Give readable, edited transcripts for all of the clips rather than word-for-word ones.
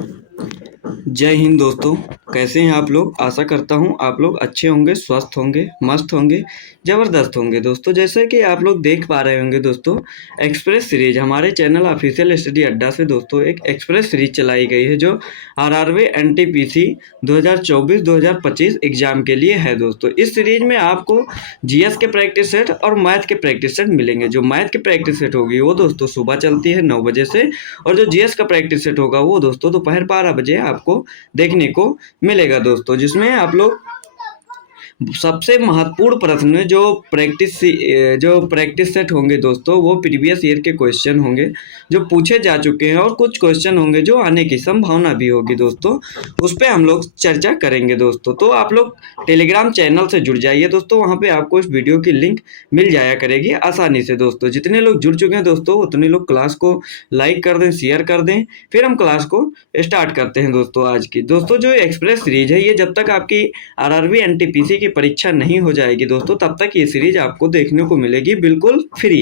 जय हिंद दोस्तों। कैसे हैं आप लोग? आशा करता हूं आप लोग अच्छे होंगे, स्वस्थ होंगे, मस्त होंगे, ज़बरदस्त होंगे दोस्तों। जैसे कि आप लोग देख पा रहे होंगे दोस्तों, एक्सप्रेस सीरीज हमारे चैनल ऑफिशियल स्टडी अड्डा से दोस्तों एक एक्सप्रेस सीरीज चलाई गई है जो आरआरबी एनटीपीसी 2024-2025 एग्जाम के लिए है दोस्तों। इस सीरीज में आपको जीएस के प्रैक्टिस सेट और मैथ के प्रैक्टिस सेट मिलेंगे। जो मैथ की प्रैक्टिस सेट होगी वो दोस्तों सुबह चलती है 9 बजे से, और जो जीएस का प्रैक्टिस सेट होगा वो दोस्तों दोपहर 12 बजे आपको देखने को मिलेगा दोस्तों, जिसमें आप लोग सबसे महत्वपूर्ण प्रश्न जो प्रैक्टिस सेट होंगे दोस्तों वो प्रीवियस ईयर के क्वेश्चन होंगे जो पूछे जा चुके हैं, और कुछ क्वेश्चन होंगे जो आने की संभावना भी होगी दोस्तों। उस पर हम लोग चर्चा करेंगे दोस्तों। तो आप लोग टेलीग्राम चैनल से जुड़ जाइए दोस्तों, वहाँ पे आपको इस वीडियो की लिंक मिल जाया करेगी आसानी से दोस्तों। जितने लोग जुड़ चुके हैं दोस्तों उतने लोग क्लास को लाइक कर दें, शेयर कर दें। फिर हम क्लास को स्टार्ट करते हैं दोस्तों। आज की दोस्तों जो एक्सप्रेस सीरीज है, ये जब तक आपकी आरआरबी एनटीपीसी की परीक्षा नहीं हो जाएगी दोस्तों तब तक ये सीरीज आपको देखने को मिलेगी बिल्कुल फ्री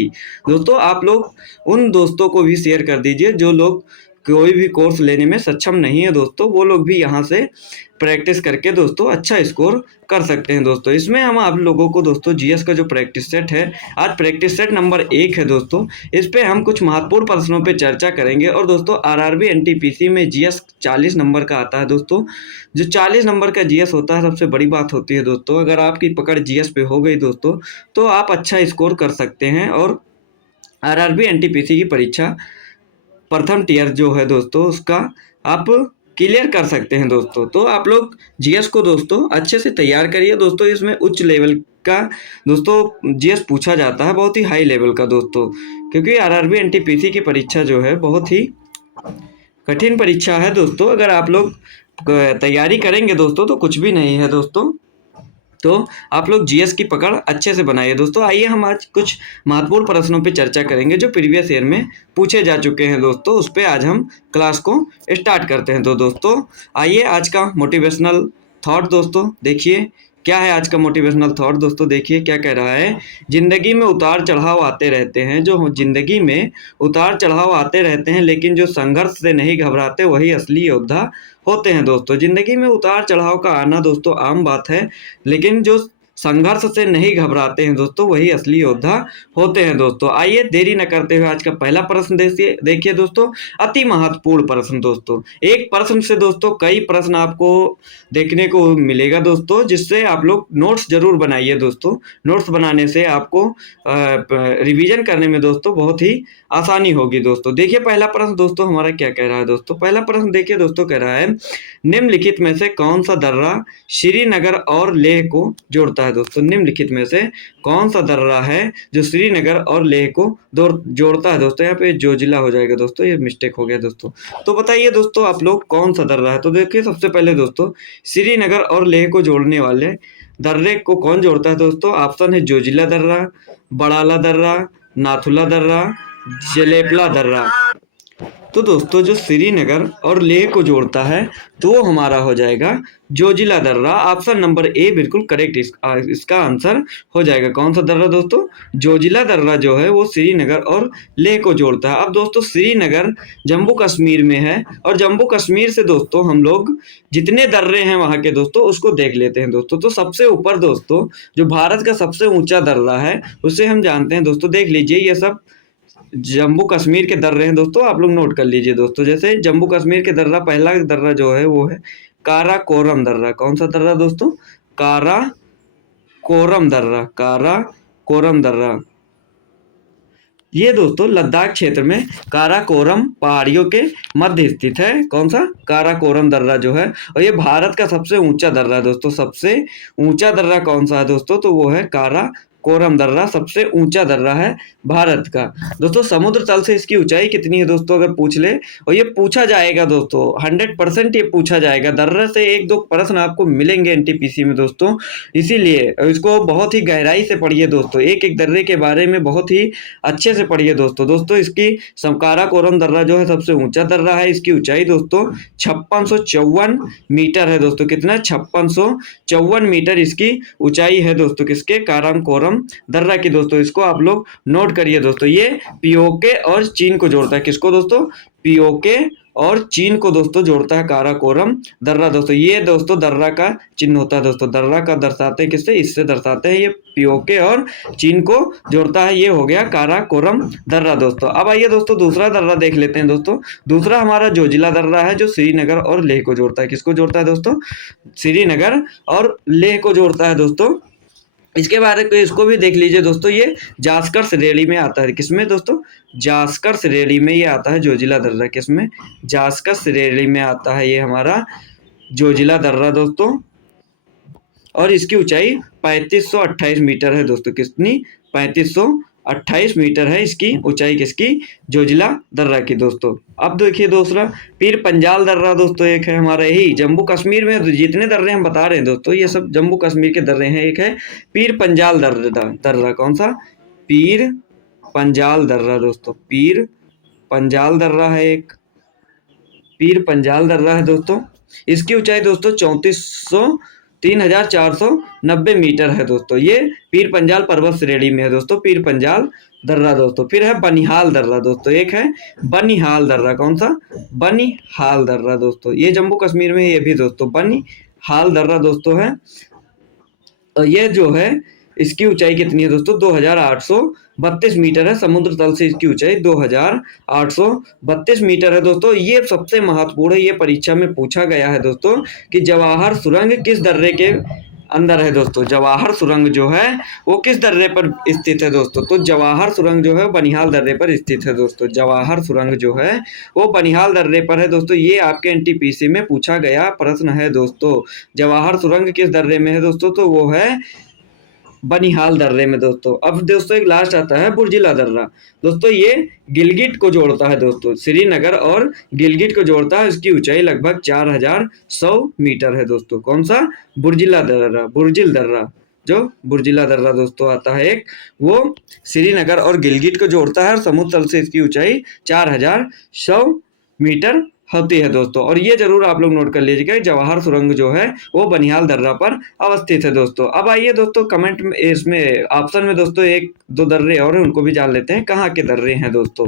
दोस्तों। आप लोग उन दोस्तों को भी शेयर कर दीजिए जो लोग कोई भी कोर्स लेने में सक्षम नहीं है दोस्तों, वो लोग भी यहाँ से प्रैक्टिस करके दोस्तों अच्छा स्कोर कर सकते हैं दोस्तों। इसमें हम आप लोगों को दोस्तों जीएस का जो प्रैक्टिस सेट है, आज प्रैक्टिस सेट नंबर 1 है दोस्तों। इस पे हम कुछ महत्वपूर्ण प्रश्नों पे चर्चा करेंगे। और दोस्तों आरआरबी एनटीपीसी में जीएस 40 नंबर का आता है दोस्तों। जो 40 नंबर का जीएस होता है, सबसे बड़ी बात होती है दोस्तों, अगर आपकी पकड़ जीएस पे हो गई दोस्तों तो आप अच्छा स्कोर कर सकते हैं और आरआरबी एनटीपीसी की परीक्षा प्रथम टियर जो है दोस्तों उसका आप क्लियर कर सकते हैं दोस्तों। तो आप लोग जीएस को दोस्तों अच्छे से तैयार करिए दोस्तों। इसमें उच्च लेवल का दोस्तों जीएस पूछा जाता है, बहुत ही हाई लेवल का दोस्तों, क्योंकि आरआरबी एनटीपीसी की परीक्षा जो है बहुत ही कठिन परीक्षा है दोस्तों। अगर आप लोग तैयारी करेंगे दोस्तों तो कुछ भी नहीं है दोस्तों। तो आप लोग जीएस की पकड़ अच्छे से बनाइए दोस्तों। आइए हम आज कुछ महत्वपूर्ण प्रश्नों पे चर्चा करेंगे जो प्रीवियस ईयर में पूछे जा चुके हैं दोस्तों। उस पर आज हम क्लास को स्टार्ट करते हैं। तो दोस्तों आइए आज का मोटिवेशनल थॉट दोस्तों देखिए क्या है। आज का मोटिवेशनल थॉट दोस्तों देखिए क्या कह रहा है। जिंदगी में उतार चढ़ाव आते रहते हैं, जो जिंदगी में उतार चढ़ाव आते रहते हैं, लेकिन जो संघर्ष से नहीं घबराते वही असली योद्धा होते हैं दोस्तों। जिंदगी में उतार चढ़ाव का आना दोस्तों आम बात है, लेकिन जो संघर्ष से नहीं घबराते हैं दोस्तों वही असली योद्धा होते हैं दोस्तों। आइए देरी न करते हुए आज का पहला प्रश्न देखिए दोस्तों। अति महत्वपूर्ण प्रश्न दोस्तों। एक प्रश्न से दोस्तों कई प्रश्न आपको देखने को मिलेगा दोस्तों, जिससे आप लोग नोट्स जरूर बनाइए दोस्तों। नोट्स बनाने से आपको रिवीजन करने में दोस्तों बहुत ही आसानी होगी दोस्तों। देखिए पहला प्रश्न दोस्तों हमारा क्या कह रहा है दोस्तों। पहला प्रश्न देखिए दोस्तों, कह रहा है निम्नलिखित में से कौन सा दर्रा श्रीनगर और लेह को जोड़ता है दोस्तों। निम्नलिखित में से कौन सा दर्रा है जो श्रीनगर और लेह को जोड़ता है दोस्तों। यहाँ पे जोजिला हो जाएगा दोस्तों, ये मिस्टेक हो गया दोस्तों। तो बताइए दोस्तों आप लोग कौन सा दर्रा है। तो देखिए सबसे पहले दोस्तों श्रीनगर और लेह को जोड़ने वाले दर्रे को कौन जोड़ता है दोस्तों। ऑप्शन है जोजिला दर्रा, बड़ाला दर्रा, नाथुला दर्रा, जलेपला दर्रा। तो दोस्तों जो श्रीनगर और लेह को जोड़ता है तो वो हमारा हो जाएगा जोजिला दर्रा। ऑप्शन नंबर ए बिल्कुल करेक्ट इसका आंसर हो जाएगा। कौन सा दर्रा दोस्तों? जोजिला दर्रा जो है वो श्रीनगर और लेह को जोड़ता है। अब दोस्तों श्रीनगर जम्मू कश्मीर में है, और जम्मू कश्मीर से दोस्तों हम लोग जितने दर्रे हैं वहाँ के दोस्तों उसको देख लेते हैं दोस्तों। तो सबसे ऊपर दोस्तों जो भारत का सबसे ऊंचा दर्रा है उसे हम जानते हैं दोस्तों। देख लीजिए ये सब जम्मू कश्मीर के दर्रे हैं दोस्तों, आप लोग नोट कर लीजिए दोस्तों। जैसे जम्मू कश्मीर के दर्रा, पहला दर्रा जो है वो है काराकोरम दर्रा। कौन सा दर्रा दोस्तों? काराकोरम दर्रा, काराकोरम दर्रा। ये दोस्तों लद्दाख क्षेत्र में काराकोरम पहाड़ियों के मध्य स्थित है। कौन सा? काराकोरम दर्रा जो है, और ये भारत का सबसे ऊंचा दर्रा है दोस्तों। सबसे ऊंचा दर्रा कौन सा है दोस्तों? तो वो है काराकोरम दर्रा, सबसे ऊंचा दर्रा है भारत का दोस्तों। समुद्र तल से इसकी ऊंचाई कितनी है दोस्तों अगर पूछ ले, और ये पूछा जाएगा दोस्तों 100% ये पूछा जाएगा। दर्रा से एक दो प्रश्न आपको मिलेंगे एनटीपीसी में दोस्तों, इसीलिए इसको बहुत ही गहराई से पढ़िए दोस्तों। एक एक दर्रे के बारे में बहुत ही अच्छे से पढ़िए दोस्तों। दोस्तों इसकी काराकोरम दर्रा जो है सबसे ऊंचा दर्रा है। इसकी ऊंचाई दोस्तों 5654 मीटर है दोस्तों। कितना? 5654 मीटर इसकी ऊंचाई है दोस्तों। किसके? काराकोरम दर्रा की दोस्तों। इसको आप लोग नोट करिए दोस्तों। ये पीओके और चीन को जोड़ता है। किसको दोस्तों? पीओके और चीन को दोस्तों जोड़ता है काराकोरम दर्रा दोस्तों। ये दोस्तों दर्रा का चिन्ह होता है दोस्तों, दर्रा का दर्शाते हैं किससे, इससे दर्शाते हैं। ये पीओके और चीन को जोड़ता है, ये हो गया काराकोरम दर्रा दोस्तों। अब आइए दोस्तों दूसरा दर्रा देख लेते हैं दोस्तों। दूसरा हमारा जोजिला दर्रा है जो श्रीनगर और लेह को जोड़ता है। किसको जोड़ता है दोस्तों, श्रीनगर और लेह को जोड़ता है दोस्तों। इसके बारे में इसको भी देख लीजिए दोस्तों, ये जास्कर श्रेणी में आता है। किसमें दोस्तों, जास्कर श्रेणी में ये आता है जोजिला दर्रा। किसमें, जास्कर श्रेणी में आता है ये हमारा जोजिला दर्रा दोस्तों। और इसकी ऊंचाई 3528 मीटर है दोस्तों। कितनी, 3528 मीटर है इसकी ऊंचाई, किसकी, जोजिला दर्रा की दोस्तों। अब देखिए दूसरा पीर पंजाल दर्रा दोस्तों, एक है हमारा यही जम्मू कश्मीर में जितने दर्रे हम बता रहे हैं दोस्तों, ये सब जम्मू कश्मीर के दर्रे हैं। एक है पीर पंजाल दर्रा, कौन सा, पीर पंजाल दर्रा दोस्तों, पीर पंजाल दर्रा है एक, पीर पंजाल दर्रा है दोस्तों। इसकी ऊंचाई दोस्तों 3490 मीटर है दोस्तों। ये पीर पंजाल पर्वत श्रेणी में है दोस्तों, पीर पंजाल दर्रा दोस्तों। फिर है बनिहाल दर्रा दोस्तों, एक है बनिहाल दर्रा, कौन सा, बनिहाल दर्रा दोस्तों। ये जम्मू कश्मीर में ये भी दोस्तों बनिहाल दर्रा दोस्तों है। ये जो है इसकी ऊंचाई कितनी है दोस्तों, 2832 मीटर है। समुद्र तल से इसकी ऊंचाई 2832 मीटर है दोस्तों। ये सबसे महत्वपूर्ण है, ये परीक्षा में पूछा गया है दोस्तों कि जवाहर सुरंग किस दर्रे के अंदर है दोस्तों। जवाहर सुरंग जो है वो किस दर्रे पर स्थित है दोस्तों, तो जवाहर सुरंग जो है बनिहाल दर्रे पर स्थित है दोस्तों। जवाहर सुरंग जो है वो बनिहाल दर्रे पर है दोस्तों। ये आपके एनटीपीसी में पूछा गया प्रश्न है दोस्तों। जवाहर सुरंग किस दर्रे में है दोस्तों, तो वो है बनिहाल दर्रे में दोस्तों। अब दोस्तों एक लास्ट आता है बुर्जिला दर्रा दोस्तों। ये गिलगिट को जोड़ता है दोस्तों, श्रीनगर और गिलगिट को जोड़ता है। इसकी ऊंचाई लगभग 4100 मीटर है दोस्तों। कौन सा, बुर्जिला दर्रा, बुर्जिल दर्रा, जो बुर्जिला दर्रा दोस्तों आता है एक, वो श्रीनगर और गिलगिट को जोड़ता है और समुद्र तल से इसकी ऊंचाई 4100 मीटर होती है दोस्तों। और ये जरूर आप लोग नोट कर लीजिएगा, जवाहर सुरंग जो है वो बनिहाल दर्रा पर अवस्थित है दोस्तों। अब आइए दोस्तों कमेंट में, इसमें ऑप्शन में दोस्तों एक दो दर्रे और हैं, उनको भी जान लेते हैं कहाँ के दर्रे हैं दोस्तों।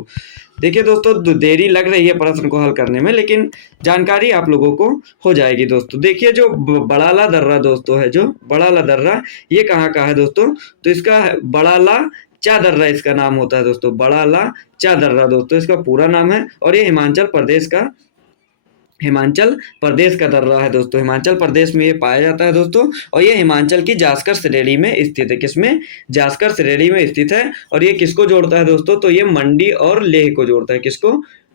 देखिए दोस्तों देरी लग रही है प्रश्न को हल करने में, लेकिन जानकारी आप लोगों को हो जाएगी दोस्तों। देखिए जो बड़ाला दर्रा दोस्तों है, जो बड़ाला दर्रा, ये कहाँ का है दोस्तों, तो इसका बड़ाला चा दर्रा इसका नाम होता है दोस्तों। बड़ाला चा दर्रा दोस्तों इसका पूरा नाम है। और ये हिमाचल प्रदेश का दर्रा है दोस्तों। हिमाचल प्रदेश में ये पाया जाता है दोस्तों। और ये हिमाचल की जास्कर श्रेणी में स्थित है। किसमें, जास्कर श्रेणी में स्थित है। और ये किसको जोड़ता है दोस्तों, तो ये मंडी और लेह को जोड़ता है। किसको,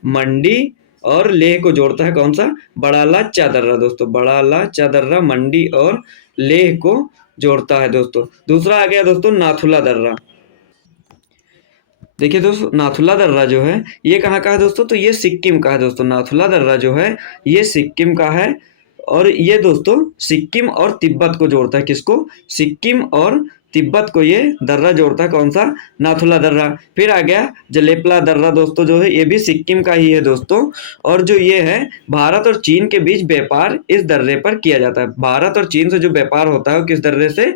मंडी और लेह को जोड़ता है। कौन सा, बड़ाला चा दर्रा दोस्तों। बड़ाला चा दर्रा मंडी और लेह को जोड़ता है दोस्तों। दूसरा आ गया दोस्तों नाथुला दर्रा। देखिए दोस्तों नाथुला दर्रा जो है ये कहाँ का है दोस्तों, तो ये सिक्किम का है दोस्तों। नाथुला दर्रा जो है ये सिक्किम का है। और ये दोस्तों सिक्किम और तिब्बत को जोड़ता है। किसको, सिक्किम और तिब्बत को ये दर्रा जोड़ता है। कौन सा, नाथुला दर्रा। फिर आ गया जलेपला दर्रा दोस्तों, जो है ये भी सिक्किम का ही है दोस्तों। और जो ये है भारत और चीन के बीच व्यापार इस दर्रे पर किया जाता है। भारत और चीन से जो व्यापार होता है वो किस दर्रे से,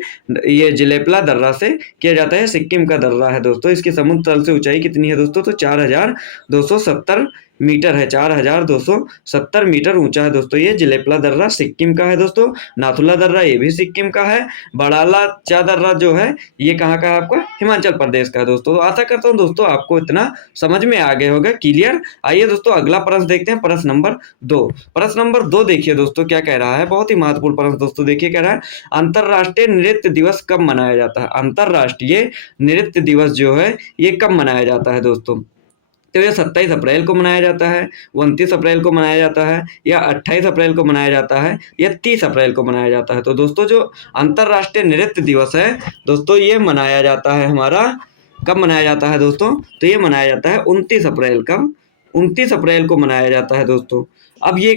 ये जलेपला दर्रा से किया जाता है। सिक्किम का दर्रा है दोस्तों। इसकी समुद्र तल से ऊंचाई कितनी है दोस्तों, तो 4270 मीटर है। 4270 मीटर ऊंचा है दोस्तों। ये जलेपला दर्रा सिक्किम का है दोस्तों। नाथुला दर्रा ये भी सिक्किम का है। बड़ाला चा दर्रा जो है ये कहाँ का है आपका, हिमाचल प्रदेश का है दोस्तों। तो आशा करता हूँ दोस्तों आपको इतना समझ में आ गया होगा, क्लियर। आइए दोस्तों अगला प्रश्न देखते हैं, प्रश्न नंबर 2। प्रश्न नंबर 2 देखिए दोस्तों क्या कह रहा है, बहुत ही महत्वपूर्ण प्रश्न दोस्तों। देखिए कह रहा है अंतरराष्ट्रीय नृत्य दिवस कब मनाया जाता है। अंतरराष्ट्रीय नृत्य दिवस जो है ये कब मनाया जाता है दोस्तों, तो ये 27 अप्रैल को मनाया जाता है, 29 अप्रैल को मनाया जाता है, या 28 अप्रैल को मनाया जाता है, या 30 अप्रैल को मनाया जाता है। तो दोस्तों जो अंतरराष्ट्रीय नृत्य दिवस है दोस्तों ये मनाया जाता है हमारा, कब मनाया जाता है दोस्तों, तो ये मनाया जाता है 29 अप्रैल। कब, 29 अप्रैल को मनाया जाता है दोस्तों। अब ये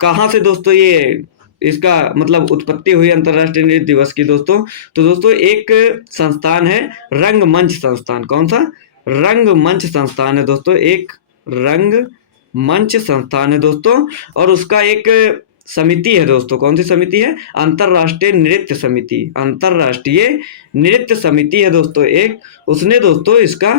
कहाँ से दोस्तों ये इसका मतलब उत्पत्ति हुई अंतरराष्ट्रीय नृत्य दिवस की दोस्तों, तो दोस्तों एक संस्थान है रंगमंच संस्थान। कौन सा, रंगमंच संस्थान है दोस्तों। एक रंगमंच संस्थान है दोस्तों। और उसका एक समिति है दोस्तों। कौन सी समिति है, अंतरराष्ट्रीय नृत्य समिति। अंतरराष्ट्रीय नृत्य समिति है दोस्तों एक, उसने दोस्तों इसका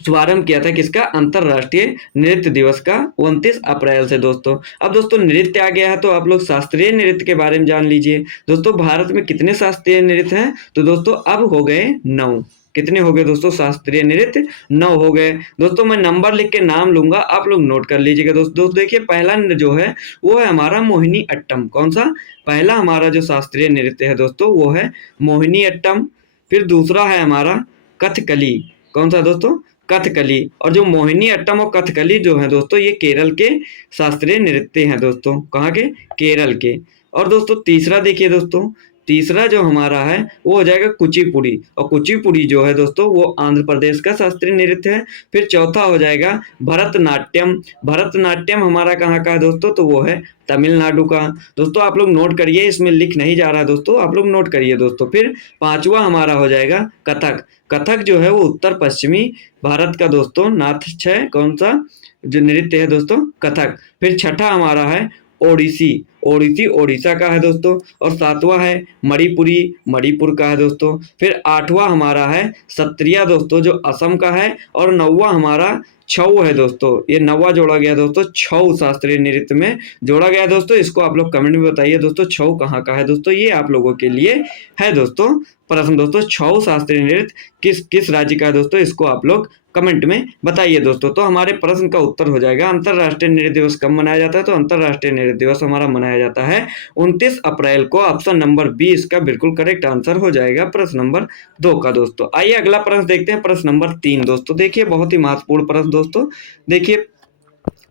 शुभारंभ किया था किसका, अंतरराष्ट्रीय नृत्य दिवस का 29 अप्रैल से दोस्तों। अब दोस्तों नृत्य आ गया है तो आप लोग शास्त्रीय नृत्य के बारे में जान लीजिए। दोस्तों भारत में कितने शास्त्रीय नृत्य हैं, तो दोस्तों अब हो गए 9। कितने हो गए दोस्तों शास्त्रीय नृत्य, 9 हो गए दोस्तों। मैं नंबर लिख के नाम लूंगा, आप लोग नोट कर लीजिएगा दोस्तों। देखिए पहला जो है वो है हमारा मोहिनी अट्टम। कौन सा, पहला हमारा जो शास्त्रीय नृत्य है दोस्तों वो है मोहिनी अट्टम। फिर दूसरा है हमारा कथकली। कौन सा दोस्तों, कथकली। और जो मोहिनी अट्टम और कथकली जो है दोस्तों ये केरल के शास्त्रीय नृत्य हैं दोस्तों। कहाँ के, केरल के। और दोस्तों तीसरा देखिए दोस्तों, तीसरा जो हमारा है वो हो जाएगा कुचिपुड़ी। और कुचिपुड़ी जो है दोस्तों वो आंध्र प्रदेश का शास्त्रीय नृत्य है। फिर चौथा हो जाएगा भरतनाट्यम। भरतनाट्यम हमारा कहाँ का है दोस्तों, तो वो है तमिलनाडु का। दोस्तों आप लोग नोट करिए, इसमें लिख नहीं जा रहा दोस्तों, आप लोग नोट करिए दोस्तों। फिर पांचवा हमारा हो जाएगा कथक। कथक जो है वो उत्तर पश्चिमी भारत का दोस्तों नाट्य है। कौन सा जो नृत्य है दोस्तों, कथक। फिर छठा हमारा है ओडिसी। ओडिसी ओडिशा का है दोस्तों। और सातवां है मणिपुरी, मणिपुर का है दोस्तों। फिर आठवां हमारा है सत्रिया दोस्तों जो असम का है। और नौवां हमारा छऊ है दोस्तों। ये नौवां जोड़ा गया दोस्तों, छऊ शास्त्रीय नृत्य में जोड़ा गया दोस्तों। इसको आप लोग कमेंट में बताइए दोस्तों छऊ कहाँ का है दोस्तों, ये आप लोगों के लिए है दोस्तों प्रश्न दोस्तों। छऊ शास्त्रीय नृत्य किस किस राज्य का है दोस्तों, इसको आप लोग कमेंट में बताइए दोस्तों। तो हमारे प्रश्न का उत्तर हो जाएगा अंतरराष्ट्रीय नृत्य दिवस कब मनाया जाता है, तो अंतरराष्ट्रीय नृत्य दिवस हमारा मनाया जाता है 29 अप्रैल को। ऑप्शन नंबर 20 का बिल्कुल करेक्ट आंसर हो जाएगा प्रश्न नंबर 2 का दोस्तों। आइए अगला प्रश्न देखते हैं, प्रश्न नंबर 3 दोस्तों। देखिए बहुत ही महत्वपूर्ण प्रश्न दोस्तों। देखिए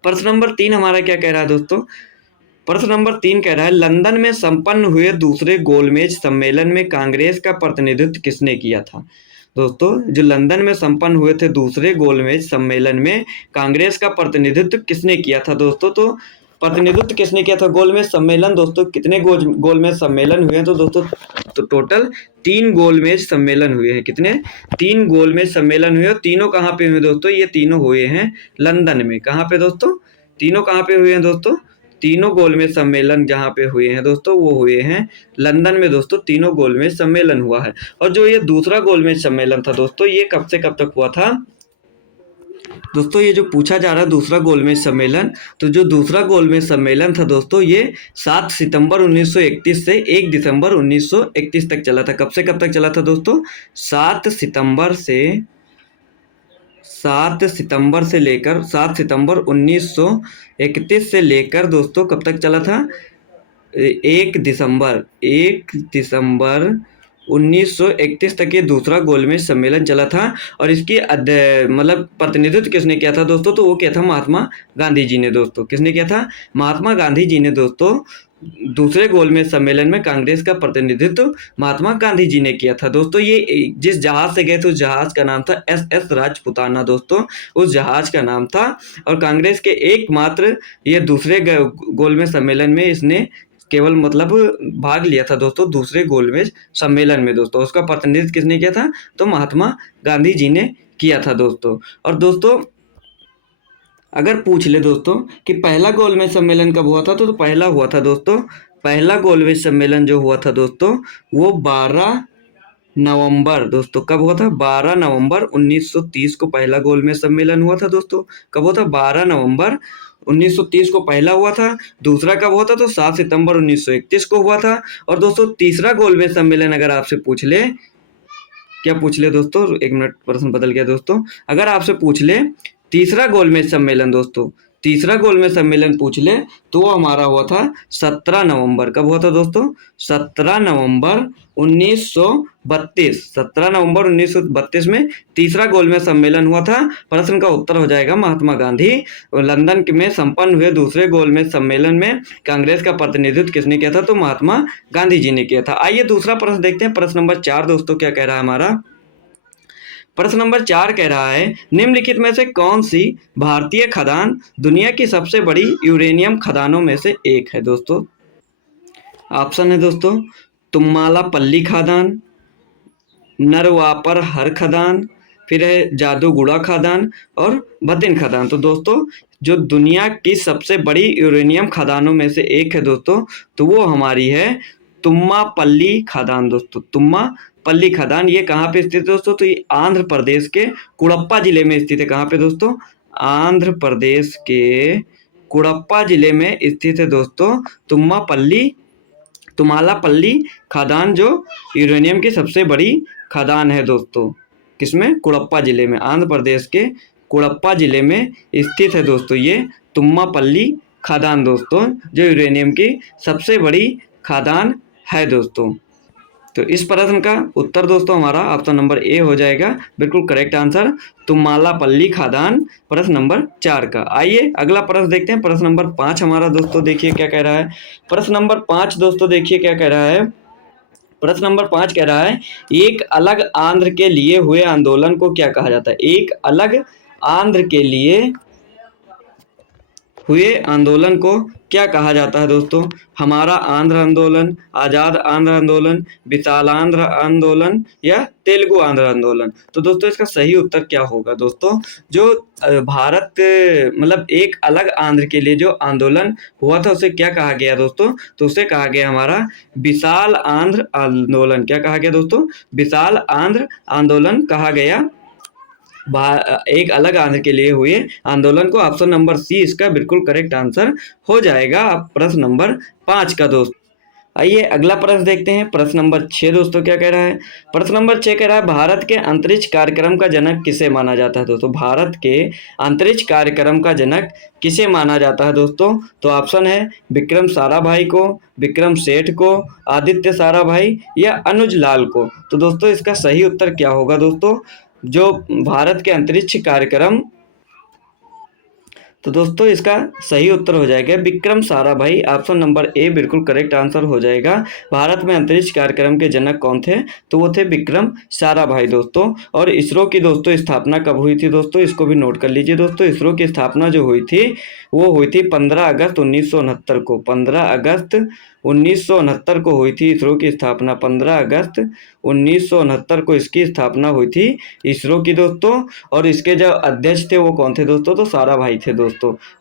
प्रश्न नंबर 3 हमारा क्या कह रहा है दोस्तों, प्रश्न नंबर 3 कह रहा है लंदन में संपन्न हुए दूसरे गोलमेज सम्मेलन में कांग्रेस का प्रतिनिधित्व किसने किया था। दोस्तों जो लंदन में संपन्न हुए थे दूसरे गोलमेज सम्मेलन में कांग्रेस का प्रतिनिधित्व किसने किया था दोस्तों, तो प्रतिनिधित्व किसने किया था गोलमेज सम्मेलन दोस्तों। कितने गोलमेज सम्मेलन हुए हैं, तो दोस्तों तो टोटल 3 गोलमेज सम्मेलन हुए हैं। कितने, 3 गोलमेज सम्मेलन हुए। तीनों कहाँ पे हुए दोस्तों, ये तीनों हुए हैं लंदन में। कहाँ पे दोस्तों, तीनों कहाँ पे हुए हैं दोस्तों, तीनों गोलमेज सम्मेलन जहाँ पे हुए हैं दोस्तों वो हुए हैं लंदन में दोस्तों। तीनों गोलमेज सम्मेलन हुआ है। और जो ये दूसरा गोलमेज सम्मेलन था दोस्तों ये कब से कब तक हुआ था दोस्तों, ये जो पूछा जा रहा है दूसरा गोलमेज सम्मेलन, तो जो दूसरा गोलमेज सम्मेलन था दोस्तों ये 7 सितंबर 1931 से 1 दिसंबर 1931 तक चला था। कब से कब तक चला था दोस्तों, 7 सितंबर से लेकर 7 सितंबर 1931 से लेकर दोस्तों कब तक चला था, 1 दिसंबर 1931 तक ये दूसरा गोलमेज सम्मेलन चला था। और इसकी मतलब प्रतिनिधित्व किसने किया था दोस्तों, तो वो किया था महात्मा गांधी जी ने दोस्तों। किसने किया था, महात्मा गांधी जी ने दोस्तों। दूसरे गोलमेज सम्मेलन में कांग्रेस का प्रतिनिधित्व महात्मा गांधी जी ने किया था दोस्तों। ये जिस जहाज से गए थे उस जहाज का नाम था SS राजपुताना दोस्तों, उस जहाज का नाम था। और कांग्रेस के एकमात्र ये दूसरे गोलमेज सम्मेलन में इसने केवल मतलब भाग लिया था दोस्तों, दूसरे गोलमेज सम्मेलन में दोस्तों। उसका प्रतिनिधित्व किसने किया था, तो महात्मा गांधी जी ने किया था दोस्तों। और दोस्तों अगर पूछ ले दोस्तों कि पहला गोलमेज सम्मेलन कब हुआ था, तो पहला हुआ था दोस्तों, पहला गोलमेज सम्मेलन जो हुआ था दोस्तों वो 12 नवंबर दोस्तों। कब हुआ था, 12 नवंबर 1930 को पहला गोलमेज सम्मेलन हुआ था दोस्तों। कब हुआ था, 12 नवंबर 1930 को पहला हुआ था। दूसरा कब हुआ था, तो 7 सितंबर 1931 को हुआ था। और दोस्तों तीसरा गोलमेज सम्मेलन अगर आपसे पूछ ले, क्या पूछ ले दोस्तों, 1 मिनट प्रश्न बदल गया दोस्तों। अगर आपसे पूछ ले तीसरा गोलमेज सम्मेलन दोस्तों, तीसरा गोलमेज सम्मेलन पूछ ले तो वो हमारा हुआ था 17 नवंबर। कब हुआ था दोस्तों, 17 नवंबर 1932। 17 नवंबर 1932 में तीसरा गोलमेज सम्मेलन हुआ था। प्रश्न का उत्तर हो जाएगा महात्मा गांधी। लंदन में संपन्न हुए दूसरे गोलमेज सम्मेलन में कांग्रेस का प्रतिनिधित्व किसने किया था, तो महात्मा गांधी जी ने किया था। आइए दूसरा प्रश्न देखते हैं, प्रश्न नंबर 4 दोस्तों क्या कह रहा है हमारा। प्रश्न नंबर 4 कह रहा है निम्नलिखित में से कौन सी भारतीय खदान दुनिया की सबसे बड़ी यूरेनियम खदानों में से एक है दोस्तों। ऑप्शन है दोस्तों तुम्मालापल्ली खदान, नरवापर हर खदान, फिर है जादूगुड़ा खदान और बतिन खदान। तो दोस्तों जो दुनिया की सबसे बड़ी यूरेनियम खदानों में से एक है दोस्तों, तो वो हमारी है तुम्मापल्ली खदान दोस्तों, तुम्मापल्ली पल्ली खदान ये कहाँ पे स्थित है दोस्तों? तो ये आंध्र प्रदेश के कुड़प्पा जिले में स्थित है। कहाँ पे दोस्तों? आंध्र प्रदेश के कुड़प्पा जिले में स्थित है दोस्तों तुमालापल्ली खदान, जो यूरेनियम की सबसे बड़ी खदान है दोस्तों। किसमें? कुड़प्पा जिले में, आंध्र प्रदेश के कुड़प्पा जिले में स्थित है दोस्तों ये तुम्मापल्ली खदान दोस्तों, जो यूरेनियम की सबसे बड़ी खदान है दोस्तों। तो इस प्रश्न का उत्तर दोस्तों हमारा ऑप्शन नंबर ए हो जाएगा, बिल्कुल करेक्ट आंसर, तुमालापल्ली खदान, प्रश्न नंबर 4 का। आइए अगला प्रश्न देखते हैं। प्रश्न नंबर 5 हमारा दोस्तों देखिए क्या कह रहा है। प्रश्न नंबर 5 दोस्तों देखिए क्या कह रहा है। प्रश्न नंबर 5 कह रहा है, एक अलग आंध्र के लिए हुए आंदोलन को क्या कहा जाता है? एक अलग आंध्र के लिए हुए आंदोलन को क्या कहा जाता है दोस्तों? हमारा आंध्र आंदोलन, आज़ाद आंध्र आंदोलन, विशालांध्र आंदोलन या तेलुगु आंध्र आंदोलन? तो दोस्तों इसका सही उत्तर क्या होगा दोस्तों? जो भारत मतलब एक अलग आंध्र के लिए जो आंदोलन हुआ था उसे क्या कहा गया दोस्तों? तो उसे कहा गया हमारा विशाल आंध्र आंदोलन। क्या कहा गया दोस्तों? विशाल आंध्र आंदोलन कहा गया एक अलग आंध्र के लिए हुए आंदोलन को। ऑप्शन नंबर सी इसका बिल्कुल करेक्ट आंसर हो जाएगा प्रश्न नंबर 5 का दोस्त। आइए अगला प्रश्न देखते हैं। प्रश्न नंबर 6 दोस्तों क्या कह रहा है। प्रश्न नंबर 6 कह रहा है, भारत के अंतरिक्ष कार्यक्रम का जनक किसे माना जाता है दोस्तों? भारत के अंतरिक्ष कार्यक्रम का जनक किसे माना जाता है दोस्तों? तो ऑप्शन है विक्रम साराभाई को, विक्रम सेठ को, आदित्य साराभाई या अनुज लाल को। तो दोस्तों इसका सही उत्तर क्या होगा दोस्तों? जो भारत के अंतरिक्ष कार्यक्रम, तो दोस्तों इसका सही उत्तर हो जाएगा Vikram Sarabhai, option number A बिल्कुल करेक्ट आंसर हो जाएगा। भारत में अंतरिक्ष कार्यक्रम के जनक कौन थे? तो वो थे विक्रम साराभाई दोस्तों। और इसरो की दोस्तों स्थापना कब हुई थी दोस्तों? इसको भी नोट कर लीजिए दोस्तों। इसरो की स्थापना जो हुई थी वो हुई थी 15 अगस्त 1969 को। 15 अगस्त 1969 को हुई थी इसरो की स्थापना। 15 अगस्त 1969 को इसकी स्थापना हुई थी इसरो की दोस्तों। और इसके जो अध्यक्ष थे वो कौन थे दोस्तों? तो साराभाई थे दोस्तों।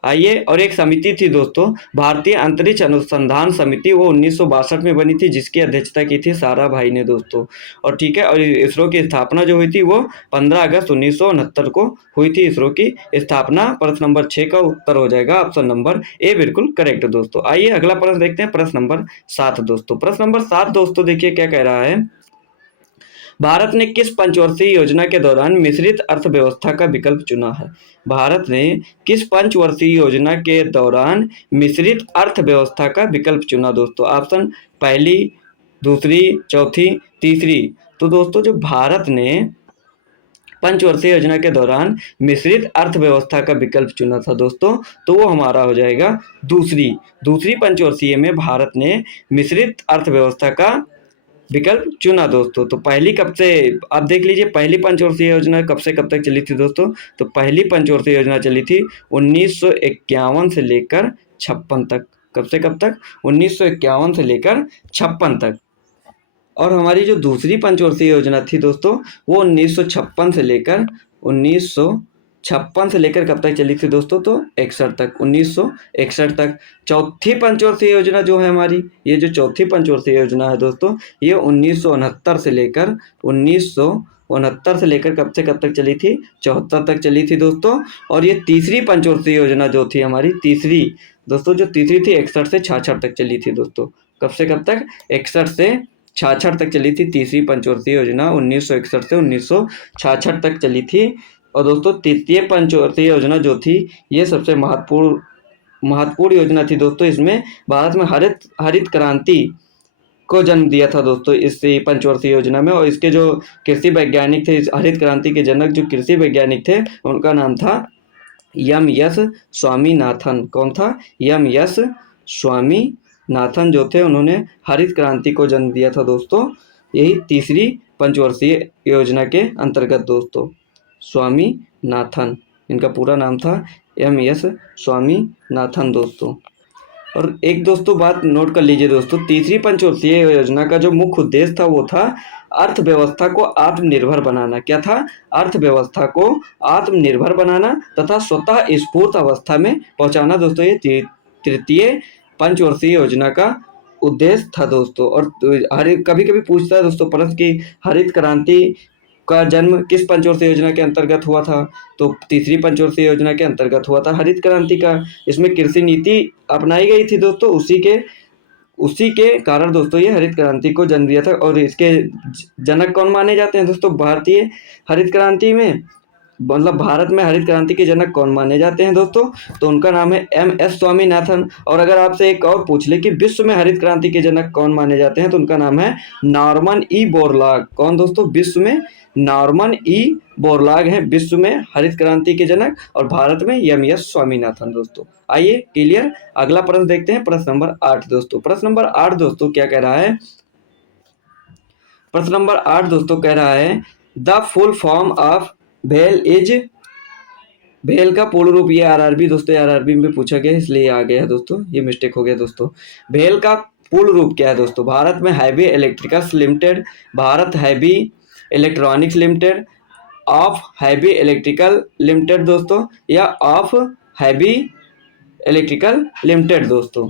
आइए, और एक समिति थी दोस्तों, भारतीय अंतरिक्ष अनुसंधान समिति, वो 1962 में बनी थी, जिसकी अध्यक्षता की थी साराभाई ने दोस्तों। और ठीक है, और इसरो की स्थापना जो हुई थी वो 15 अगस्त 1969 को हुई थी इसरो की स्थापना। प्रश्न नंबर 6 का उत्तर हो जाएगा ऑप्शन नंबर ए बिल्कुल करेक्ट दोस्तों। आइए अगला प्रश्न देखते हैं। प्रश्न नंबर 7 दोस्तों। प्रश्न नंबर 7 दोस्तों देखिए क्या कह रहा है। भारत ने किस पंचवर्षीय योजना के दौरान मिश्रित अर्थव्यवस्था का विकल्प चुना है? भारत ने किस पंचवर्षीय योजना के दौरान मिश्रित अर्थव्यवस्था का विकल्प चुना दोस्तों? ऑप्शन पहली, दूसरी, चौथी, तीसरी। तो दोस्तों जो भारत ने पंचवर्षीय योजना के दौरान मिश्रित अर्थव्यवस्था का विकल्प चुना था दोस्तों, तो वो हमारा हो जाएगा दूसरी पंचवर्षीय में भारत ने मिश्रित अर्थव्यवस्था का विकल्प चुना दोस्तों। तो पहली कब से, आप देख लीजिए, पहली पंचवर्षीय योजना कब से कब तक चली थी दोस्तों? तो पहली पंचवर्षीय योजना चली थी 1951 से लेकर 56 तक। कब से कब तक? 1951 से लेकर 56 तक। और हमारी जो दूसरी पंचवर्षीय योजना थी दोस्तों वो 1956 से लेकर कब तक चली थी दोस्तों? तो 61 तक, 1961 तक। चौथी पंचवर्षीय योजना जो है हमारी, ये जो चौथी पंचवर्षीय योजना है दोस्तों, ये 1969 से लेकर कब से कब तक चली थी? 74 तक चली थी दोस्तों। और ये तीसरी पंचवर्षीय योजना जो थी हमारी, तीसरी दोस्तों जो तीसरी थी 61 से 66 तक चली थी दोस्तों। कब से कब तक? 61 से 66 तक चली थी तीसरी पंचवर्षीय योजना। 1961 से 1966 तक चली थी। और दोस्तों तृतीय पंचवर्षीय योजना जो थी ये सबसे महत्वपूर्ण योजना थी दोस्तों। इसमें भारत में हरित क्रांति को जन्म दिया था दोस्तों इस पंचवर्षीय योजना में। और इसके जो कृषि वैज्ञानिक थे, इस हरित क्रांति के जनक जो कृषि वैज्ञानिक थे, उनका नाम था एम.एस. स्वामीनाथन। कौन था? एम.एस. स्वामीनाथन जो थे, उन्होंने हरित क्रांति को जन्म दिया था दोस्तों, यही तीसरी पंचवर्षीय योजना के अंतर्गत दोस्तों। स्वामीनाथन, इनका पूरा नाम था एम.एस. स्वामीनाथन दोस्तों। और एक दोस्तों बात नोट कर लीजिए दोस्तों, तीसरी पंचवर्षीय योजना का जो मुख्य उद्देश्य था वो था अर्थव्यवस्था को आत्मनिर्भर बनाना। क्या था? अर्थव्यवस्था को आत्मनिर्भर बनाना तथा स्वतः स्फूर्त अवस्था में पहुंचाना दोस्तों। ये तृतीय पंचवर्षीय योजना का उद्देश्य था दोस्तों। और हरित कभी कभी पूछता है दोस्तों प्रश्न की हरित क्रांति का जन्म किस पंचवर्षीय योजना के अंतर्गत हुआ था? तो तीसरी पंचवर्षीय योजना के अंतर्गत हुआ था हरित क्रांति का। इसमें कृषि नीति अपनाई गई थी दोस्तों, उसी के कारण दोस्तों ये हरित क्रांति को जन्म दिया था। और इसके जनक कौन माने जाते हैं दोस्तों? भारतीय हरित क्रांति में, मतलब भारत में हरित क्रांति के जनक कौन माने जाते हैं दोस्तों? तो उनका नाम है एम.एस. स्वामीनाथन। और अगर आपसे एक और पूछ ले कि विश्व में हरित क्रांति के जनक कौन माने जाते हैं, तो उनका नाम है नॉर्मन ई बोरलॉग। कौन दोस्तों? विश्व में नॉर्मन ई बोरलॉग है विश्व में हरित क्रांति के जनक, और भारत में एम.एस. स्वामीनाथन दोस्तों। आइए क्लियर, अगला प्रश्न देखते हैं, प्रश्न नंबर 8 दोस्तों। प्रश्न नंबर 8 दोस्तों क्या कह रहा है? प्रश्न नंबर 8 दोस्तों कह रहा है द फुल फॉर्म ऑफ भेल इज, भेल का पूर्ण रूप, ये आरआरबी दोस्तों, आरआरबी में पूछा गया इसलिए आ गया है दोस्तों, ये मिस्टेक हो गया दोस्तों। भेल का पूर्ण रूप क्या है दोस्तों? भारत में heavy electricals limited, Bharat heavy electronics limited, of heavy electrical limited दोस्तों, या ऑफ हैवी इलेक्ट्रिकल लिमिटेड दोस्तों।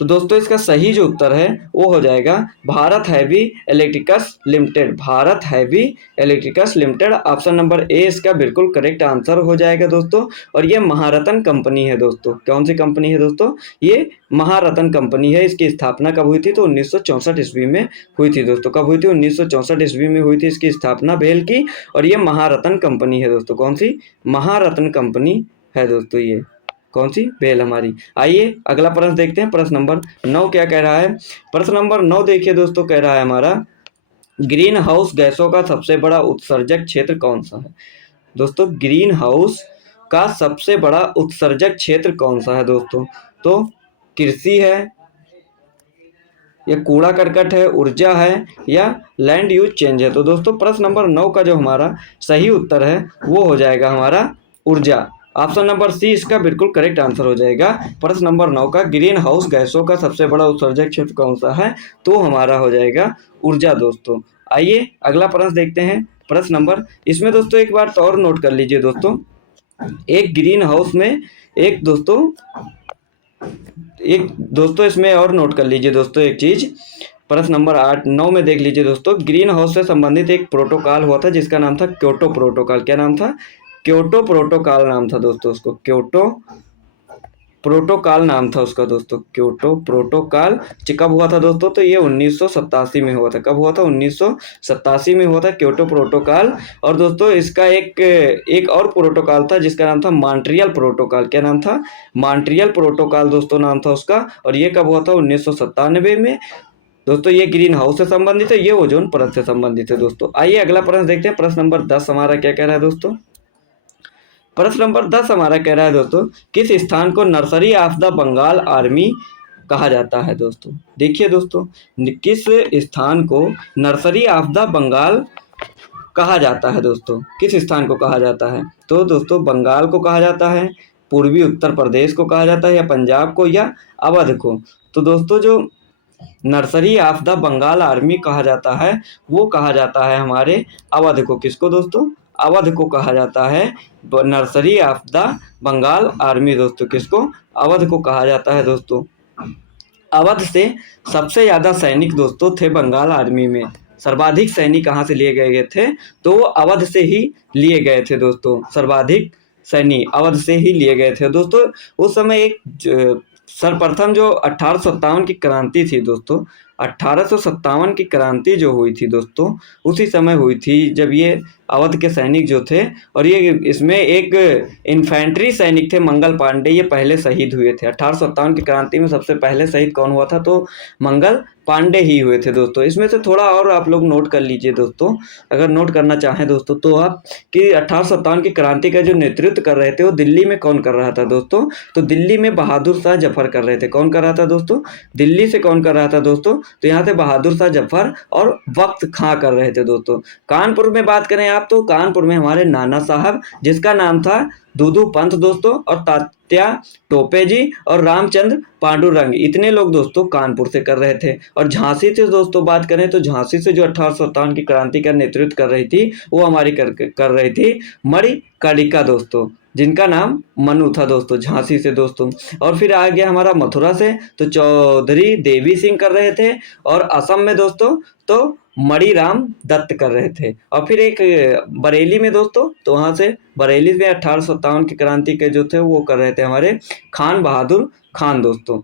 तो दोस्तों इसका सही जो उत्तर है वो हो जाएगा Bharat heavy electricals limited, Bharat heavy electricals limited. Option number A इसका बिल्कुल करेक्ट आंसर हो जाएगा दोस्तों। और ये महारत्न कंपनी है दोस्तों। कौन सी कंपनी है दोस्तों? ये महारत्न कंपनी है। इसकी स्थापना कब हुई थी? तो 1964 ईस्वी में हुई थी दोस्तों। कब हुई थी? 1964 ईस्वी में हुई थी इसकी स्थापना भेल की। और ये महारत्न कंपनी है दोस्तों। कौन सी? महारत्न कंपनी है दोस्तों ये। कौन सी? भेल हमारी। आइए अगला प्रश्न देखते हैं, प्रश्न नंबर 9 क्या कह रहा है? प्रश्न नंबर 9 देखिए दोस्तों, कह रहा है हमारा ग्रीन हाउस गैसों का सबसे बड़ा उत्सर्जक क्षेत्र कौन सा है? दोस्तों ग्रीन हाउस का सबसे बड़ा उत्सर्जक क्षेत्र कौन सा है दोस्तों? तो कृषि है, या कूड़ा करकट है, ऊर्जा है, या लैंड यूज चेंज है? तो दोस्तों प्रश्न नंबर 9 का जो हमारा सही उत्तर है वो हो जाएगा हमारा ऊर्जा। ऑप्शन नंबर सी इसका बिल्कुल करेक्ट आंसर हो जाएगा। प्रश्न नंबर 9 का ग्रीन हाउस गैसों का सबसे बड़ा उत्सर्जक क्षेत्र कौन सा है? तो हमारा हो जाएगा ऊर्जा दोस्तों। आइए अगला प्रश्न देखते हैं, प्रश्न नंबर, इसमें दोस्तों एक बात और नोट कर लीजिए दोस्तों, एक ग्रीन हाउस में एक दोस्तों इसमें और नोट कर लीजिए दोस्तों एक चीज, प्रश्न नंबर 8-9 में देख लीजिए दोस्तों, ग्रीन हाउस से संबंधित एक प्रोटोकॉल हुआ था जिसका नाम था क्योटो प्रोटोकॉल। क्या नाम था? क्योटो प्रोटोकॉल नाम था दोस्तों उसको, क्योटो प्रोटोकॉल नाम था उसका दोस्तों, क्योटो प्रोटोकॉल। कब हुआ था दोस्तों? तो ये 1987 में हुआ था। कब हुआ था? 1987 में हुआ था क्योटो प्रोटोकॉल। और दोस्तों इसका एक और प्रोटोकॉल था जिसका नाम था मॉन्ट्रियल प्रोटोकॉल। क्या नाम था? मॉन्ट्रियल प्रोटोकॉल दोस्तों नाम था उसका। और ये कब हुआ था? 1997 में दोस्तों। ये ग्रीन हाउस से संबंधित है, ये ओजोन परत से संबंधित है दोस्तों। आइए अगला प्रश्न देखते हैं, प्रश्न नंबर 10 हमारा क्या कह रहा है दोस्तों? प्रश्न नंबर 10 हमारा कह रहा है दोस्तों, किस स्थान को nursery of the Bengal army कहा जाता है दोस्तों? देखिए दोस्तों, किस स्थान को नर्सरी ऑफ द बंगाल कहा जाता है दोस्तों? किस स्थान को कहा जाता है? तो दोस्तों बंगाल को कहा जाता है, पूर्वी उत्तर प्रदेश को कहा जाता है, या पंजाब को, या अवध को? तो दोस्तों जो nursery of the Bengal army कहा जाता है वो कहा जाता है हमारे अवध को। किसको दोस्तों? अवध को कहा जाता है nursery of the Bengal army दोस्तों। किसको? अवध को कहा जाता है दोस्तों। अवध से सबसे ज़्यादा सैनिक दोस्तों थे बंगाल आर्मी में। सर्वाधिक सैनिक कहाँ से लिए गए थे? तो वो अवध से ही लिए गए थे दोस्तों। सर्वाधिक सैनिक अवध से ही लिए गए थे दोस्तों। उस समय एक सर्वप्रथम जो 1857 की क्रांति थी दोस्तों, 1857 की क्रांति जो हुई थी दोस्तों, उसी समय हुई थी जब ये अवध के सैनिक जो थे, और ये इसमें एक इन्फेंट्री सैनिक थे मंगल पांडे, ये पहले शहीद हुए थे। 1857 की क्रांति में सबसे पहले शहीद कौन हुआ था? तो मंगल पांडे ही हुए थे दोस्तों। इसमें से थोड़ा और आप लोग नोट कर लीजिए दोस्तों, अगर नोट करना चाहें दोस्तों तो आप, कि 1857 की क्रांति का जो नेतृत्व कर रहे थे वो दिल्ली में कौन कर रहा था दोस्तों? तो दिल्ली में बहादुर शाह जफर कर रहे थे। कौन कर रहा था दोस्तों? दिल्ली से कौन कर रहा था दोस्तों? तो यहाँ से बहादुर शाह जफर और वक्त खां कर रहे थे दोस्तों। कानपुर में बात करें आप तो कानपुर में हमारे नाना साहब, जिसका नाम था दूदू पंत दोस्तों और तात्या टोपे जी और रामचंद्र पांडुरंग, इतने लोग दोस्तों कानपुर से कर रहे थे। और झांसी से दोस्तों बात करें तो झांसी से जो 1857 की क्रांति का नेतृत्व कर रही थी वो हमारी कर रही थी मणिकर्णिका दोस्तों, जिनका नाम मनु था दोस्तों, झांसी से दोस्तों। और फिर आ गया हमारा मथुरा से, तो चौधरी देवी सिंह कर रहे थे। और असम में दोस्तों तो मणिराम दत्त कर रहे थे। और फिर एक बरेली में दोस्तों, तो वहाँ से बरेली में 1857 की क्रांति के जो थे वो कर रहे थे हमारे खान बहादुर खान दोस्तों।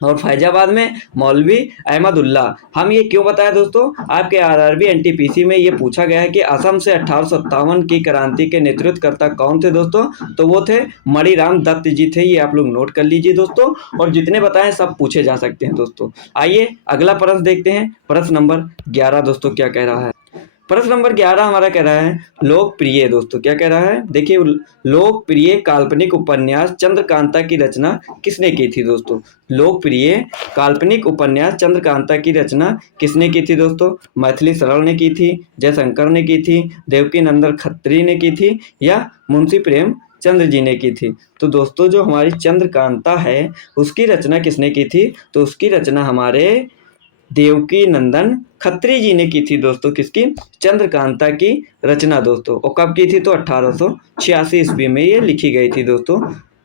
और फैजाबाद में मौलवी अहमदुल्ला। हम ये क्यों बताएं दोस्तों, आपके आरआरबी एनटीपीसी में ये पूछा गया है कि असम से 1857 की क्रांति के नेतृत्वकर्ता कौन थे दोस्तों, तो वो थे मणिराम दत्त जी थे। ये आप लोग नोट कर लीजिए दोस्तों, और जितने बताएं सब पूछे जा सकते हैं दोस्तों। आइए अगला प्रश्न देखते हैं, प्रश्न नंबर 11 दोस्तों क्या कह रहा है। प्रश्न नंबर 11 हमारा कह रहा है लोकप्रिय दोस्तों, क्या कह रहा है, देखिए, लोकप्रिय काल्पनिक उपन्यास चंद्रकांता की रचना किसने की थी दोस्तों। लोकप्रिय काल्पनिक उपन्यास चंद्रकांता की रचना किसने की थी दोस्तों। मैथिली शरण ने की थी, जयशंकर ने की थी, देवकी नंदन खत्री ने की थी, या मुंशी प्रेमचंद जी ने की थी। तो दोस्तों जो हमारी चंद्रकांता है उसकी रचना किसने की थी, तो उसकी रचना हमारे देवकी नंदन खत्री जी ने की थी दोस्तों। किसकी, चंद्रकांता की रचना दोस्तों। और कब की थी, तो 1886 ईस्वी में ये लिखी गई थी दोस्तों।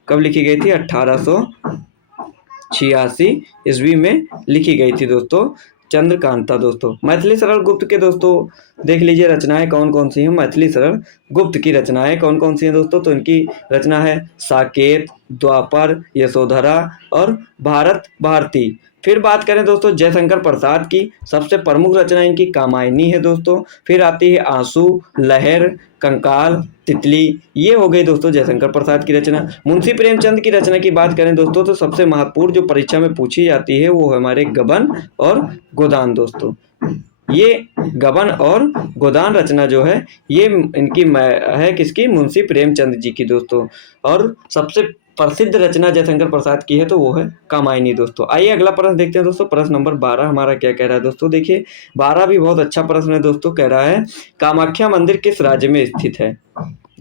कब लिखी गई थी, 1886 ईस्वी में लिखी गई थी दोस्तों चंद्रकांता दोस्तों। मैथिली शरण गुप्त के दोस्तों देख लीजिए रचनाएं कौन कौन सी हैं। मैथिली शरण गुप्त की रचनाएं कौन कौन सी हैं दोस्तों, तो इनकी रचना है साकेत, द्वापर, यशोधरा और भारत भारती। फिर बात करें दोस्तों जयशंकर प्रसाद की, सबसे प्रमुख रचना इनकी कामायनी है दोस्तों। फिर आती है आंसू, लहर, कंकाल, तितली, ये हो गई दोस्तों जयशंकर प्रसाद की रचना। मुंशी प्रेमचंद की रचना की बात करें दोस्तों, तो सबसे महत्वपूर्ण जो परीक्षा में पूछी जाती है वो है हमारे गबन और गोदान दोस्तों। ये गबन और गोदान रचना जो है ये इनकी है किसकी, मुंशी प्रेमचंद जी की दोस्तों। और सबसे प्रसिद्ध रचना जयशंकर प्रसाद की है तो वो है कामायनी दोस्तों। आइए अगला प्रश्न देखते हैं दोस्तों, प्रश्न नंबर 12 हमारा क्या कह रहा है दोस्तों। देखिए 12 भी बहुत अच्छा प्रश्न है दोस्तों। कह रहा है कामाख्या मंदिर किस राज्य में स्थित है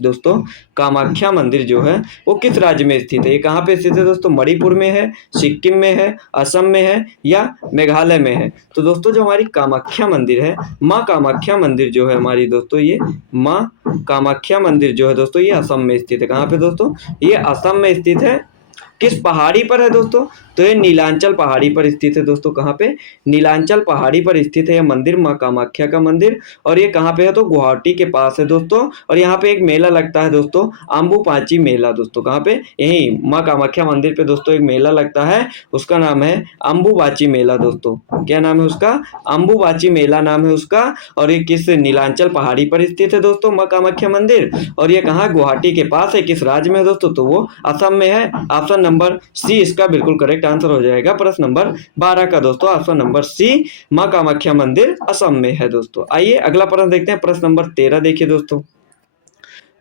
दोस्तों। कामाख्या मंदिर जो है वो किस राज्य में स्थित है, ये कहाँ पे स्थित है दोस्तों। मणिपुर में है, सिक्किम में है, असम में है, या मेघालय में है। तो दोस्तों जो हमारी कामाख्या मंदिर है, माँ कामाख्या मंदिर जो है हमारी दोस्तों, ये माँ कामाख्या मंदिर जो है दोस्तों ये असम में स्थित है। कहाँ पे दोस्तों, ये असम में स्थित है। किस पहाड़ी पर है दोस्तों, तो ये नीलांचल पहाड़ी पर स्थित है दोस्तों। कहाँ पे, नीलांचल पहाड़ी पर स्थित है यह मंदिर, माँ कामाख्या का मंदिर। और ये कहाँ पे है, तो गुवाहाटी के पास है दोस्तों। और यहाँ पे एक मेला लगता है दोस्तों, अम्बुपाची मेला दोस्तों। कहाँ पे, यही माँ कामाख्या मंदिर पे दोस्तों एक मेला लगता है, उसका नाम है अम्बुबाची मेला दोस्तों। क्या नाम है उसका, अम्बुबाची मेला नाम है उसका। और ये किस नीलांचल पहाड़ी पर स्थित है दोस्तों माँ कामाख्या मंदिर, और ये कहाँ, गुवाहाटी के पास है। किस राज्य में है दोस्तों, तो वो असम में है। ऑप्शन नंबर सी इसका बिल्कुल करेक्ट आंसर हो जाएगा प्रश्न नंबर 12 का दोस्तों। ऑप्शन नंबर सी, माँ कामाख्या मंदिर असम में है दोस्तों। आइए अगला प्रश्न देखते हैं, प्रश्न नंबर 13 देखिए दोस्तों।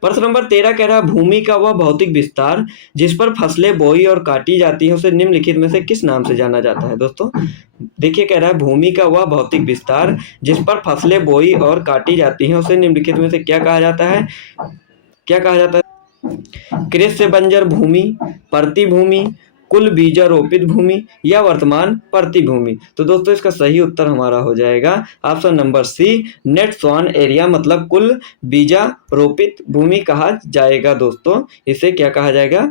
प्रश्न नंबर 13 कह रहा है भूमि का वह भौतिक विस्तार जिस पर फसलें बोई और काटी जाती है उसे निम्नलिखित में से किस नाम से जाना जाता है दोस्तों। देखिए कह रहा है भूमि का वह भौतिक विस्तार जिस पर फसलें बोई और काटी जाती हैं उसे निम्नलिखित में से क्या कहा जाता है, क्या कहा जाता है। कृषि बंजर भूमि, परती भूमि, कुल बीजारोपित भूमि, या वर्तमान परती भूमि। तो दोस्तों इसका सही उत्तर हमारा हो जाएगा option number C, net sown area, मतलब कुल बीजारोपित भूमि कहा जाएगा दोस्तों। इसे क्या कहा जाएगा,